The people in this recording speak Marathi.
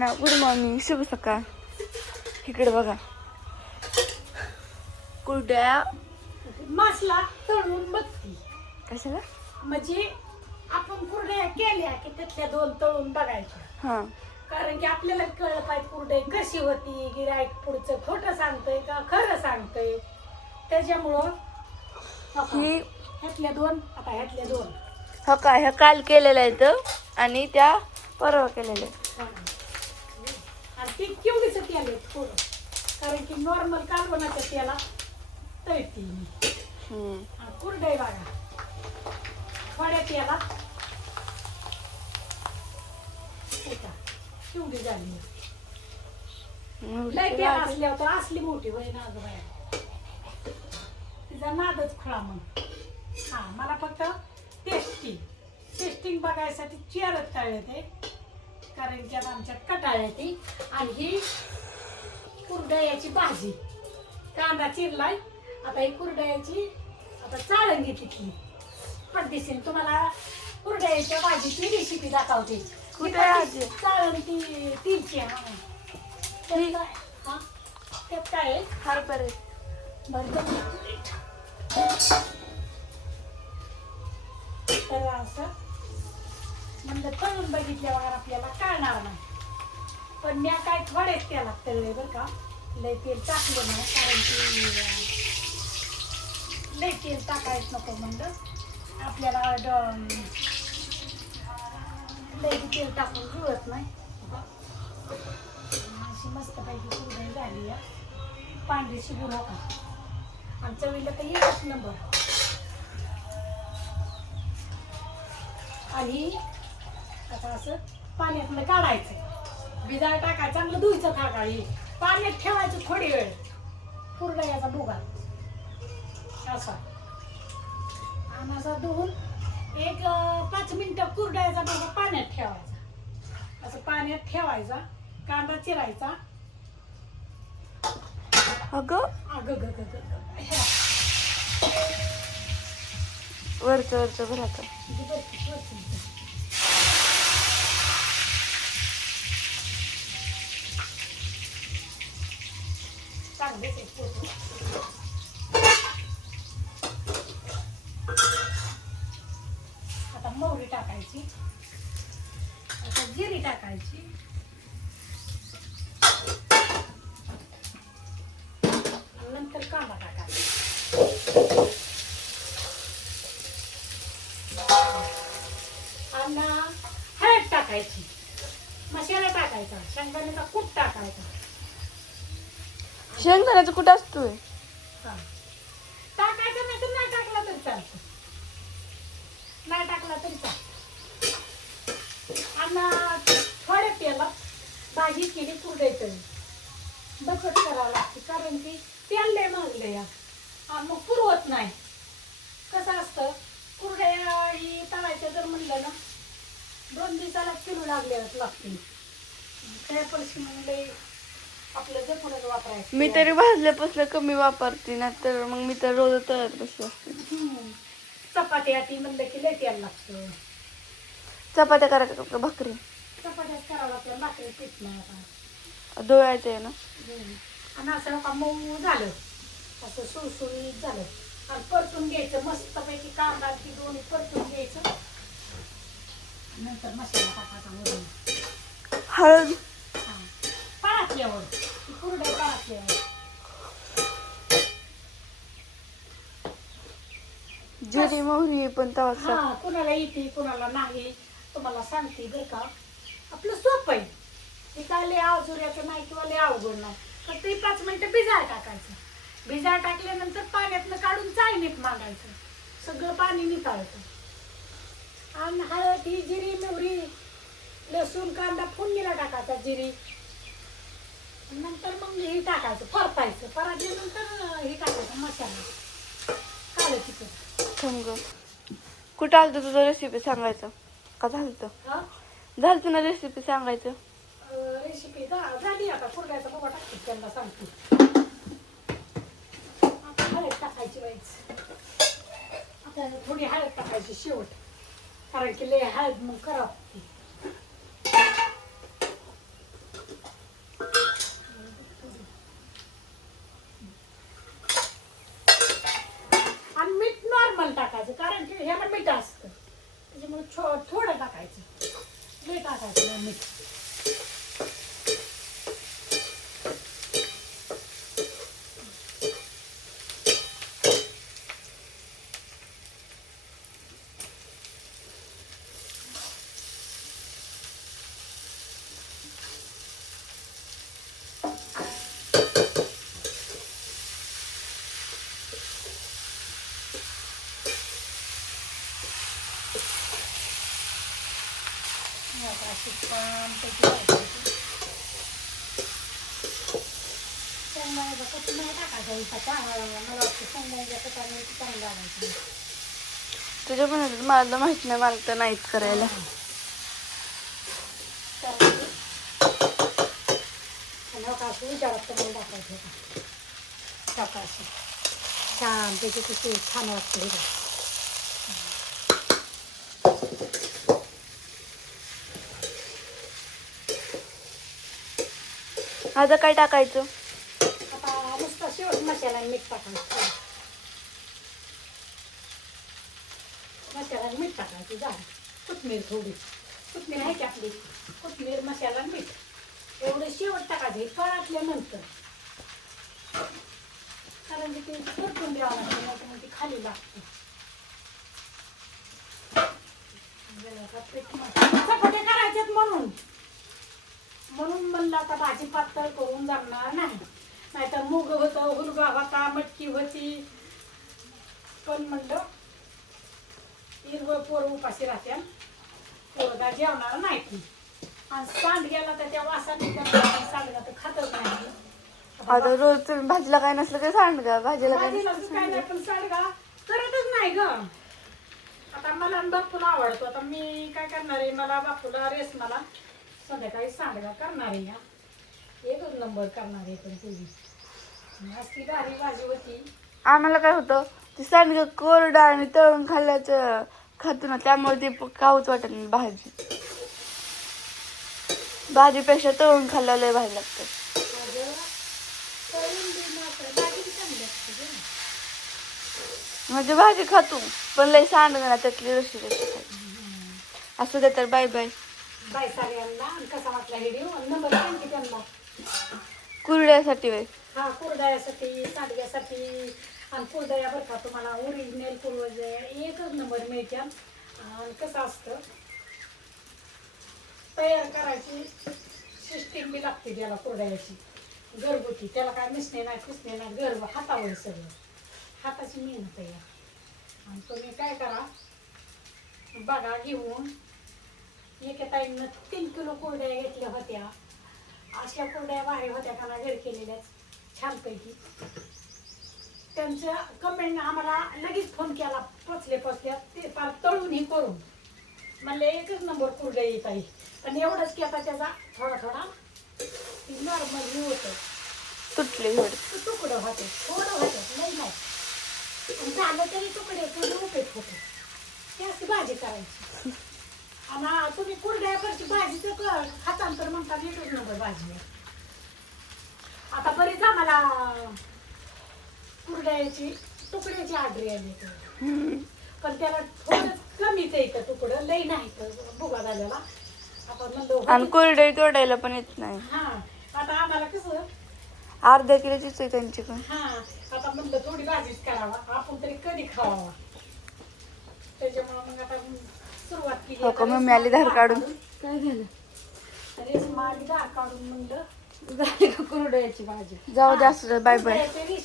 गुड मॉर्निंग, शुभ सकाळ. इकडे बघा कुरड्या मसला तळून बघती. कशाला? म्हणजे आपण कुरड्या केल्या की त्यातल्या 2 तळून बघायच्या. हा कारण की आपल्याला कळलं पाहिजे कुरडे कशी होती, गिराईक पुढचं खोटं सांगतंय का खरं सांगतंय. त्याच्यामुळं ही ह्यातल्या 2, आता ह्यातल्या 2 ह्या काल केलेल्या आहेत आणि त्या परवा केलेल्या आहेत. आणि ती केवढीच तेल आहे थोडं, कारण की नॉर्मल कालवणाच्या तेला तळती मी. कुरडे बघा थोड्या तेलात केवढी झाली. लय तेल असल्यावर तर असली मोठी होय ना गं बाया, तिचा नादच खुळा. मग हा मला फक्त टेस्टिंग बघायसाठी चेअरच तळले ते, कारण की आता आमच्यात कटाळ येते. आणि ही कुरडयाची भाजी, कांदा चिरलाय. आता ही कुरडयाची आता चाळण घेतली पद्धतशीर. तुम्हाला कुरडयाच्या भाजीची रेसिपी दाखवते. चाळण ती तीनची. त्यात काय आहे हरभरे तर असं म्हणजे तळून बघितल्यावर आपल्याला कळणार नाही. पण मी काय थोडेच तेलात तळले बरं का, लय तेल टाकलं नाही, कारण की लय तेल टाकायच नको म्हणलं. आपल्याला लय तेल टाकून जुळत नाही. अशी मस्तपैकी कुरडई झाली आहे, पांढरी शिजून होता. आणि चवीला तर एकच नंबर. आणि आता असं पाण्यातलं काढायचं, भिजायला टाकायचं, चांगलं धुयचं खाकाळी, पाण्यात ठेवायचं थोडी वेळ. कुरडयाचा भुगा असा आणि असा धुवून एक 5 मिनिटं कुरडयाचा भुगा पाण्यात ठेवायचा. असं पाण्यात ठेवायचा, कांदा चिरायचा. अगं वरचं भराचं आता मोहरी टाकायची, आता जिरी टाकायची, नंतर कांदा टाकायचा, आणि हळद टाकायची, मसाला टाकायचा, शेंगदाण्याचा कूट टाकायचा. शेंगदाण्याचं कुठं असतोय? टाकायचं नाही तर नाही टाकला तरी चालतं, नाही टाकला तरी चालतं. आणि थोड्या तेलात भाजी केली कुरडई तळली बकट करावं लागते, कारण की तेल लय मागले या आणि मग पुरवत नाही. कसं असतं कुरडया ही तळायच्या जर म्हणलं ना 2 दिवसाला किलो लागते. त्या पैसे म्हणले आपलं जर कोणाला वापरायचं. मी तरी भाजल्यापासून कमी वापरते ना, तर मग मी तर रोज तळत बसले असते. चपाती आटी म्हणलं की लय तेल लागतं. चपात्या करायच्या का भाकरी? चपात्याच करावं लागतं, भाकरी पीठ नाही आता. डोळ्याचं आहे ना. आणि असं का मऊ झालं, असं सुळसुळीत झालं, आणि परतून घ्यायचं मस्तपैकी. कांदा ती दोन्ही परतून घ्यायचं, नंतर मसाला टाकायचा वरून. हळद पाळतल्यावर कुरडया पाळतल्यावर जिरी मोहरी पण तवा. हा, कुणाला येते कुणाला नाही, तुम्हाला सांगते बरं का. आपलं सोपं आहे हे, काय लय आजुऱ्याचं नाही किंवा लय अवघड नाही. फक्त 5 मिनिटं भिजायला टाकायचं. भिजायला टाकल्यानंतर पाण्यातनं काढून चाळणीत मांडायचं, सगळं पाणी निताळतं. आणि हळद ही जिरी मोहरी लसूण कांदा फोडणीला टाकायचा, जिरी नंतर मग हे टाकायचं, परतायचं. परतल्यानंतर हे टाकायचं मसाला, काळं तिखट. कुठं आलं तुझं रेसिपी सांगायचं का? झालं ना रेसिपी सांगायचं. रेसिपी झाली. आता कुरड्याचा बघा टाकते, त्यांना सांगते. आता हळद टाकायची व्हायचं, आता थोडी हळद टाकायची शेवट, कारण की लय हळद मग खराब होते. शेंगदाण्याचा कट नाही टाकायचा उसाचा. मला वाटतं शेंगदाण्याच्या कटाने चांगलं लागायचं. तुझ्या पण मला तर माहित नाही, मला तर नाहीच करायला. असं विचारात करून टाकायचं होतं सकाळचं. छान त्याची किती छान वाटतं हे. आता काय टाकायचं? आता नुसतं शेवट मसाला आणि मीठ टाकायचं. मसाला आणि मीठ टाकायचं झालं. कोथमीर थोडी, कोथमीर आहे की आपली, कोथमीर मसाला आणि मीठ एवढं शेवट टाकायचं परतल्यानंतर. कारण की ते परतून द्यावं लागतं, नाही तर मग ती खाली लागते. चपात्या करायच्यात म्हणून म्हणलं आता भाजी पातळ करून जमणार नाही. नाहीतर मूग होतं, हुलगा होता, मटकी होती. पण म्हणलं हिरवं पोरं उपाशी राहत्या, पोरगा जेवणार नाही ती. आणि सांडग्याला तर त्या वासाने सांडगा तर खातच नाही. आता रोज तुम्ही भाजीला काय नसलं की सांडगा, भाजीला काय भाजीला नसलं काय नाही, पण सांडगा करतच नाही ग. आता मला आणि बापूला आवडतो. आता मी काय करणार आहे, मला बापूला रेस मला संध्याकाळी सांडगा करणार आहे. एकच नंबर करणार आहे. पण तुझी अशी भारी भाजी होती. आम्हाला काय होतं, ती सांडगं कोरडा आणि तळून खाल्ल्याचं खातो ना, त्यामुळे ती खाऊच वाटत नाही भाजी. भाजीपेक्षा तळून खाल्ल्याला लय भाजी लागते. म्हणजे भाजी खातो पण लय सांडगं ना, त्यातली रशी खायची. असू दे तर, बाय बाय. बाय सगळ्यांना. आणि कसा वाटला व्हिडिओ? नंबर सांग की त्यांना. कुरड्यासाठी बाय. हा, कुरडयासाठी, सांडग्यासाठी. आणि कुरडया बरं का तुम्हाला ओरिजिनल कुरडया एकच नंबर मिळत्या. आणि कसं असतं तयार करायची सिस्टीम बी लागते त्याला कुरडयाची घरगुती. त्याला काय मिसणे नाही फिसणे नाही, घर हातावर सगळं, हाताची मेहनत आहे. आणि तुम्ही काय करा बघा घेऊन. एका ताईंनं 3 किलो कुरड्या घेतल्या होत्या. अशा कुरड्या भारी होत्या का ना, घर केलेल्याच छानपैकी. त्यांचं कमेंट आम्हाला लगेच फोन केला, पोचल्या ते पार तळून हे करून. म्हणले एकच नंबर कुरड्या येत आहे. पण एवढंच की आता त्याचा थोडा नॉर्मल हे होतं, तुटली तुकडं होते, थोडं होतं, नाही नाही. पण झालं तरी तुकडे थोडे उपयोग होते. ते अशी भाजी करायची. आणि तुम्ही कुरड्यावरची भाजी तर खाताना तर म्हणता एकच नंबर भाजी आहे. आता बरीच आम्हाला कुरड्याची तुकड्याची ऑर्डर आली, पण त्याला थोडं कमीच येतं तुकडं, लई नाही तर भुगा झालेला. आपण म्हणलो आणि कुरडई तोडायला पण येत नाही. हा, आता आम्हाला कसं अर्धा किलोचीच आहे त्यांची पण. हा, आता म्हणलं थोडी भाजीच करावा, आपण तरी कधी खावा. त्याच्यामुळं मग आता सुरुवात केली. हो का, मम्मी आली धार काढून. काय झालं? रेशमा आली धार काढून. म्हणलं झाली का कुरड्याची भाजी. जाऊ दे, असू दे, बाय बाय. रेसिपी